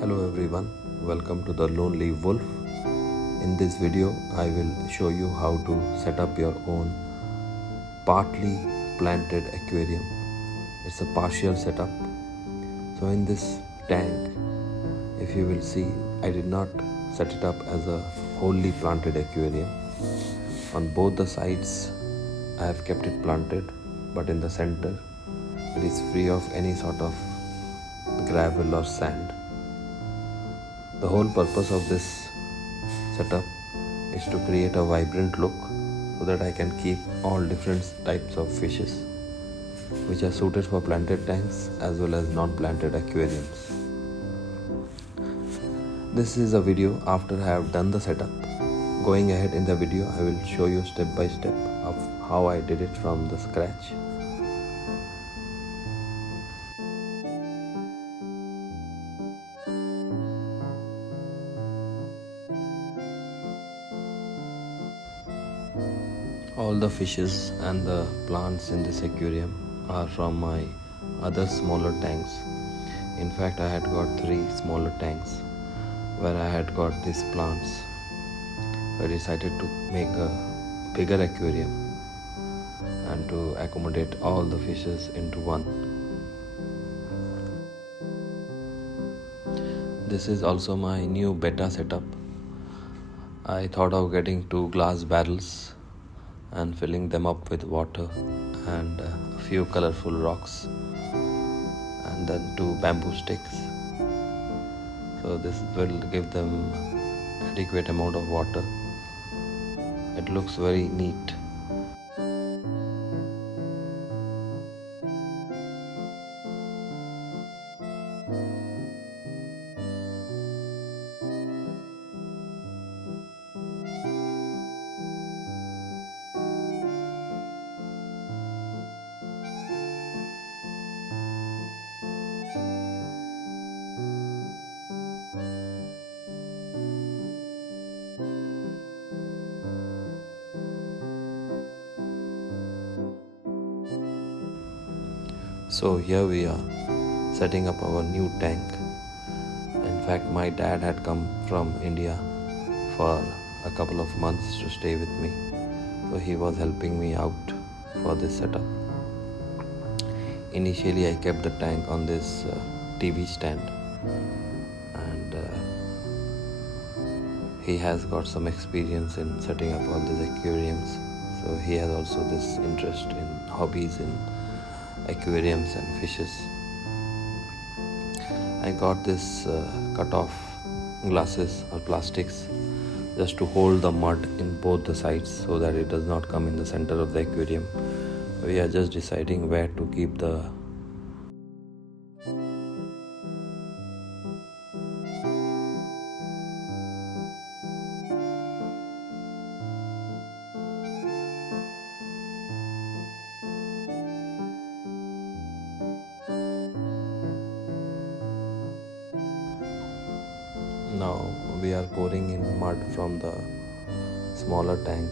Hello everyone, welcome to the Lonely Wolf. In this video, I will show you how to set up your own partly planted aquarium. It's a partial setup. So in this tank, if you will see, I did not set it up as a wholly planted aquarium. On both the sides, I have kept it planted, but in the center, it is free of any sort of gravel or sand. The whole purpose of this setup is to create a vibrant look so that I can keep all different types of fishes which are suited for planted tanks as well as non-planted aquariums. This is a video after I have done the setup. Going ahead in the video, I will show you step by step of how I did it from the scratch. All the fishes and the plants in this aquarium are from my other smaller tanks. In fact, I had got 3 smaller tanks where I had got these plants. So I decided to make a bigger aquarium and to accommodate all the fishes into one. This is also my new betta setup. I thought of getting 2 glass barrels and filling them up with water and a few colorful rocks and then 2 bamboo sticks. So this will give them adequate amount of water. It looks very neat. So here we are setting up our new tank. In fact, my dad had come from India for a couple of months to stay with me. So he was helping me out for this setup. Initially, I kept the tank on this TV stand and he has got some experience in setting up all these aquariums. So he has also this interest in hobbies in aquariums and fishes. I got this cut off glasses or plastics just to hold the mud in both the sides so that it does not come in the center of the aquarium. We are just deciding where to keep the Now we are pouring in mud from the smaller tank.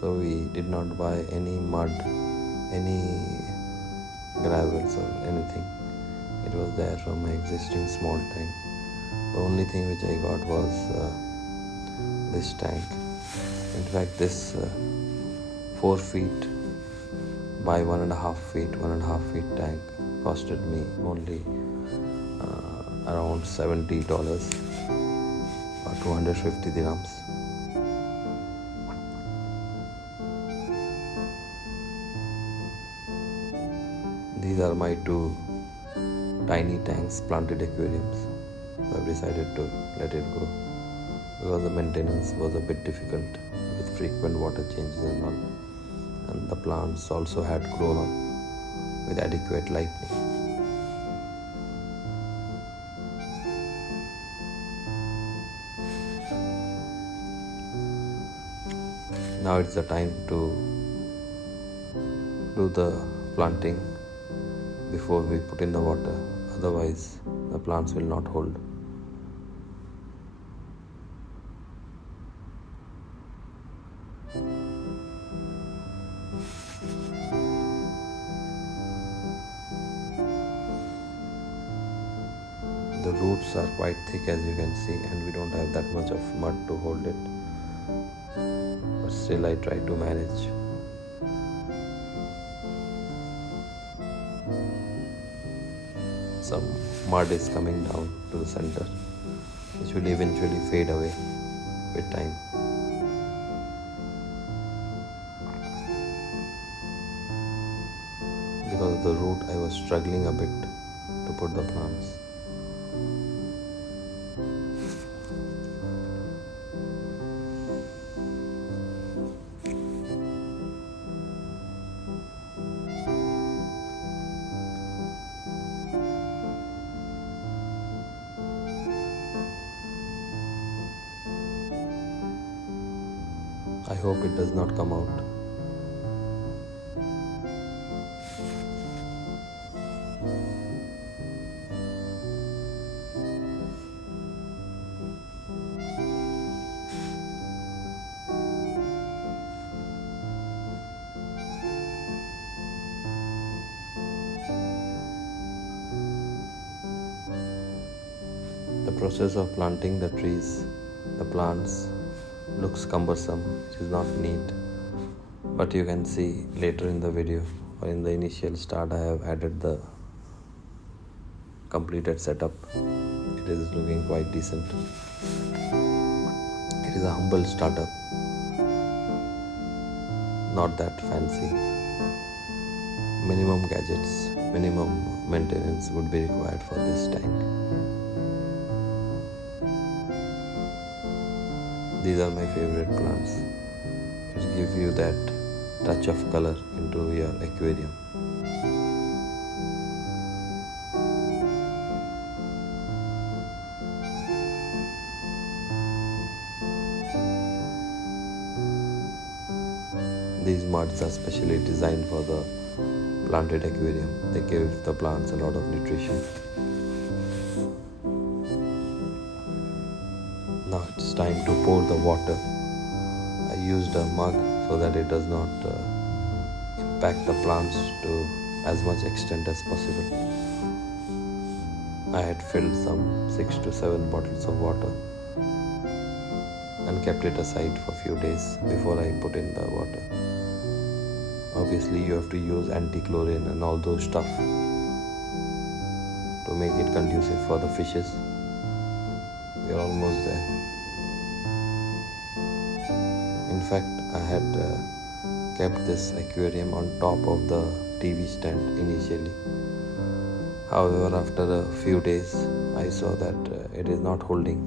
So we did not buy any mud, any gravels or anything. It was there from my existing small tank. The only thing which I got was this tank. In fact, this 4 feet by 1.5 feet, 1.5 feet tank costed me only around $70 or 250 dirhams. These are my 2 tiny tanks, planted aquariums. So I've decided to let it go because the maintenance was a bit difficult with frequent water changes and all. And the plants also had grown up with adequate lighting. Now it's the time to do the planting before we put in the water, otherwise the plants will not hold. The roots are quite thick, as you can see, and we don't have that much of mud to hold it, but still I try to manage. Some mud is coming down to the center, which will eventually fade away with time. Because of the root, I was struggling a bit to put the plants. I hope it does not come out. The process of planting the trees, the plants, looks cumbersome. It is not neat, but you can see later in the video or in the initial start I have added the completed setup. It is looking quite decent. It is a humble startup, not that fancy. Minimum gadgets, minimum maintenance would be required for this tank. These are my favorite plants. It gives you that touch of color into your aquarium. These muds are specially designed for the planted aquarium. They give the plants a lot of nutrition. Now it's time to pour the water. I used a mug so that it does not impact the plants to as much extent as possible. I had filled some 6 to 7 bottles of water and kept it aside for a few days before I put in the water. Obviously you have to use anti-chlorine and all those stuff to make it conducive for the fishes. We are almost there. In fact, I had kept this aquarium on top of the TV stand initially. However, after a few days, I saw that it is not holding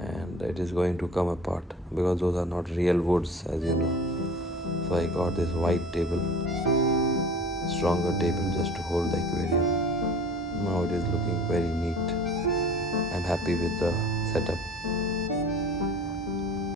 and it is going to come apart because those are not real woods, as you know. So I got this white table, stronger table, just to hold the aquarium. Now it is looking very neat. I'm happy with the setup.